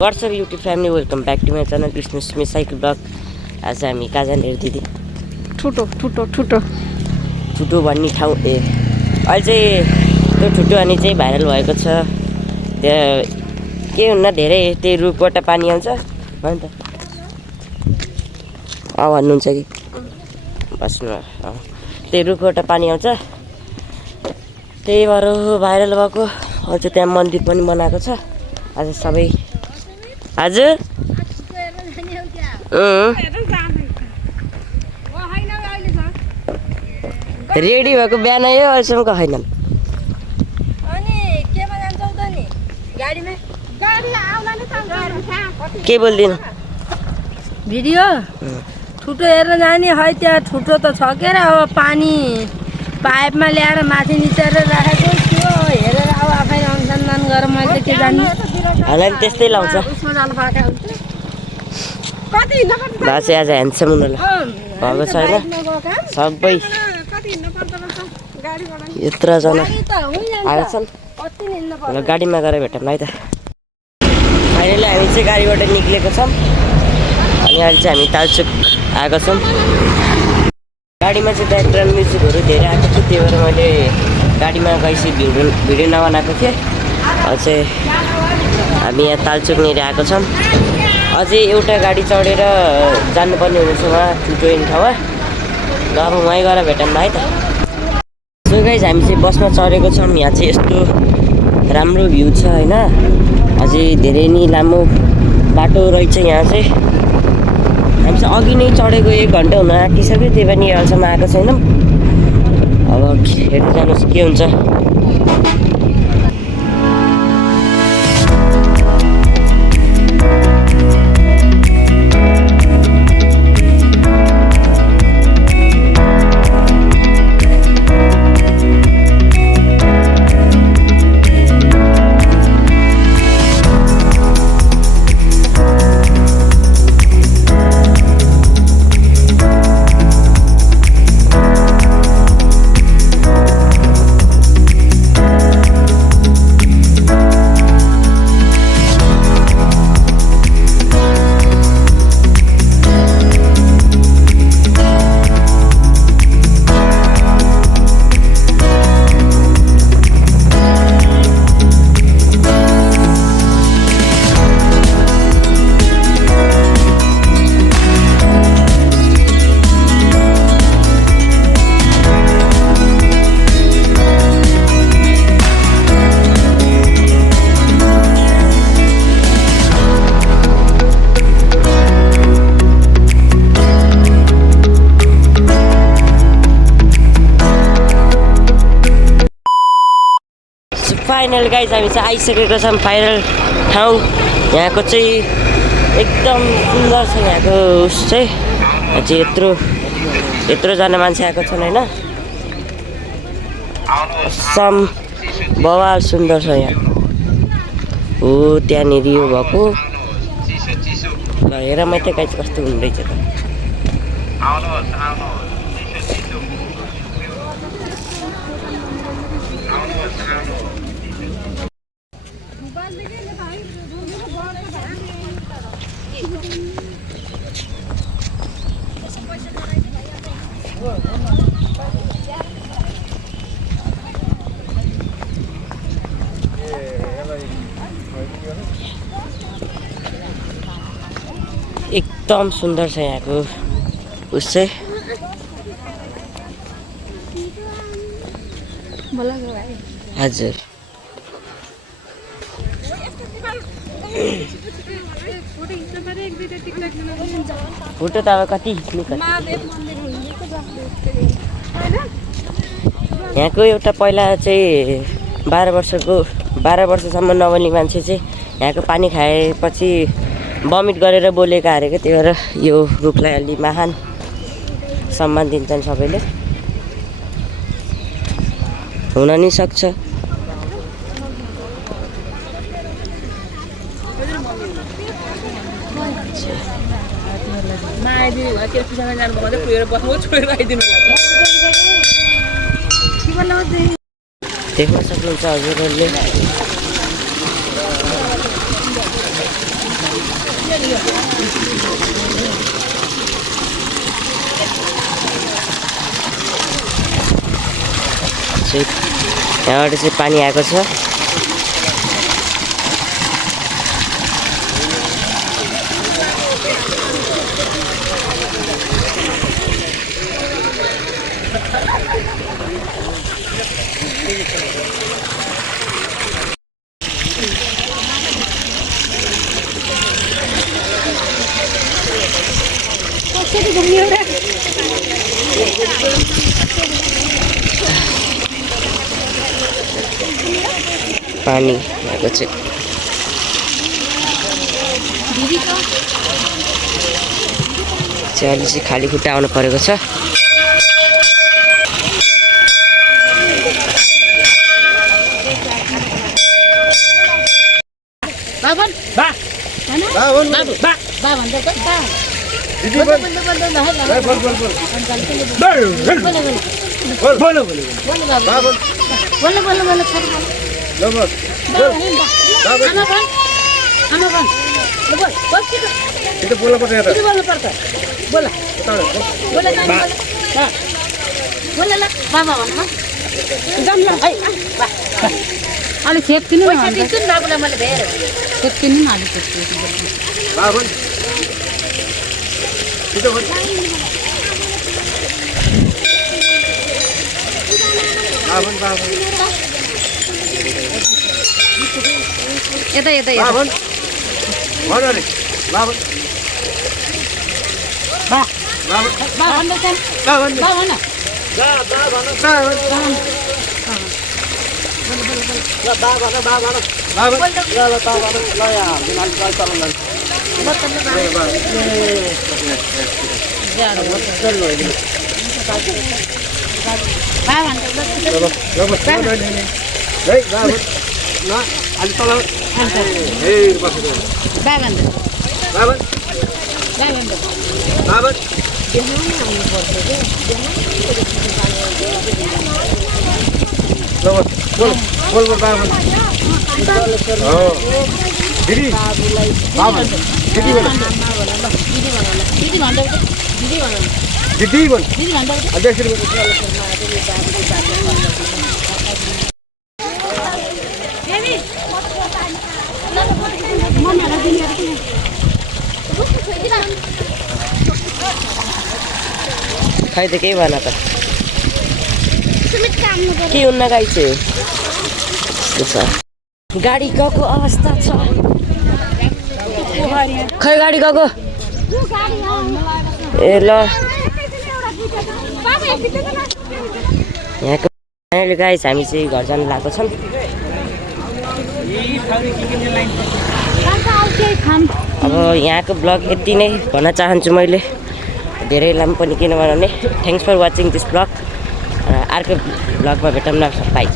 What's up YouTube family, welcome back to my channel Krishna Smith Cycle Blog. आज हामी कहाँ जाने दिदी? ठुटो भन्ने ठाउँ अहिले चाहिँ त्यो ठुटो अनि चाहिँ भाइरल भएको छ। त्यहाँ के हुन्न धेरै त्यही रुखबाट पानी आउँछ हो नि त। भन्नुहुन्छ कि बस्नु त्यही रुखबाट पानी आउँछ त्यही भएर भाइरल भएको। अझ त्यहाँ मन्दिर पनि बनाएको छ। आज सबै हजुर रेडी भएको बिहान यो अहिलेसम्म छैनन्। के बोल्दिन भिडियो ठुटो हेर्न जाने है। त्यहाँ ठुटो त छ के अब पानी पाइपमा ल्याएर माथि निचेर राखेको थियो हेरेर अब आफै अनुसन्धान गरेर मैले त के जान्नु। हामीलाई त्यस्तै लाउँछ। बासे आज ह्यान्डसम हुनुलाई भएको छैन सबै यत्रोजना आएको छन्। ल गाडीमा गएर भेटौँ है त। फाइनली हामी चाहिँ गाडीबाट निक्लेको छौँ अनि अहिले चाहिँ हामी तालचोक आएको छौँ। गाडीमा चाहिँ ब्याकग्राउन्ड म्युजिकहरू धेरै आएको थियो त्यही भएर मैले गाडीमा गएपछि भिडियो नबनाएको थिएँ। अझै हामी यहाँ तालचोकनिर आएको छौँ। अझै एउटा गाडी चढेर जानुपर्ने हुनेछ उहाँ ठुटो ठाउँमा। ल अब वहीँ गएर भेटौँ है त। सो गाइस हामी चाहिँ बसमा चढेको छौँ। यहाँ चाहिँ यस्तो राम्रो भ्यू छ होइन। अझै धेरै नै लामो बाटो रहेछ यहाँ चाहिँ। हामी चाहिँ अघि नै चढेको 1 घन्टा हुन आँटिसक्यो त्यही पनि अहिलेसम्म आएको छैनौँ। अब हेर्नु जानुहोस् के हुन्छ। फाइनल गाइज हामी चाहिँ आइसकेको छौँ फाइनल ठाउँ। यहाँको चाहिँ एकदम सुन्दर छ। यहाँको उस चाहिँ अझै यत्रोजना मान्छे आएको छन् होइन। सम बवाल सुन्दर छ यहाँ हो। त्यहाँनिर यो भएको ल हेर मात्रै गाइज कस्तो हुँदैछ त। एकदम सुन्दर छ यहाँको उस चाहिँ। हजुर फोटो त अब कति खिच्नु। यहाँको एउटा पहिला चाहिँ 12 वर्षसम्म नबोल्ने मान्छे चाहिँ यहाँको पानी खाएपछि बमिट गरेर बोलेको हारेको। त्यही भएर यो रुखलाई अलि महान सम्मान दिन्छन् सबैले। हुन नि सक्छ। देख्न सक्नुहुन्छ हजुरहरूले यहाँबाट चाहिँ पानी आएको छ। पानी आएको चाहिँ अहिले चाहिँ खाली खुट्टा आउनु परेको छ। अलिक छेप्किनु न छेप्किनु न अलिक यता यता यता खै त केही भएन त के हुन्न गाई चाहिँ यस्तो छ। गाडी गएको अवस्था छ। खै गाडी गएको ए ल यहाँको फाइनली गाइस हामी चाहिँ घर जानु लागेको छौँ। अब यहाँको ब्लग यति नै भन्न चाहन्छु मैले, धेरै लामो पनि किन बनाउने। Thanks for watching this blog. अर्को ब्लगमा भेटौँ न, बाइ।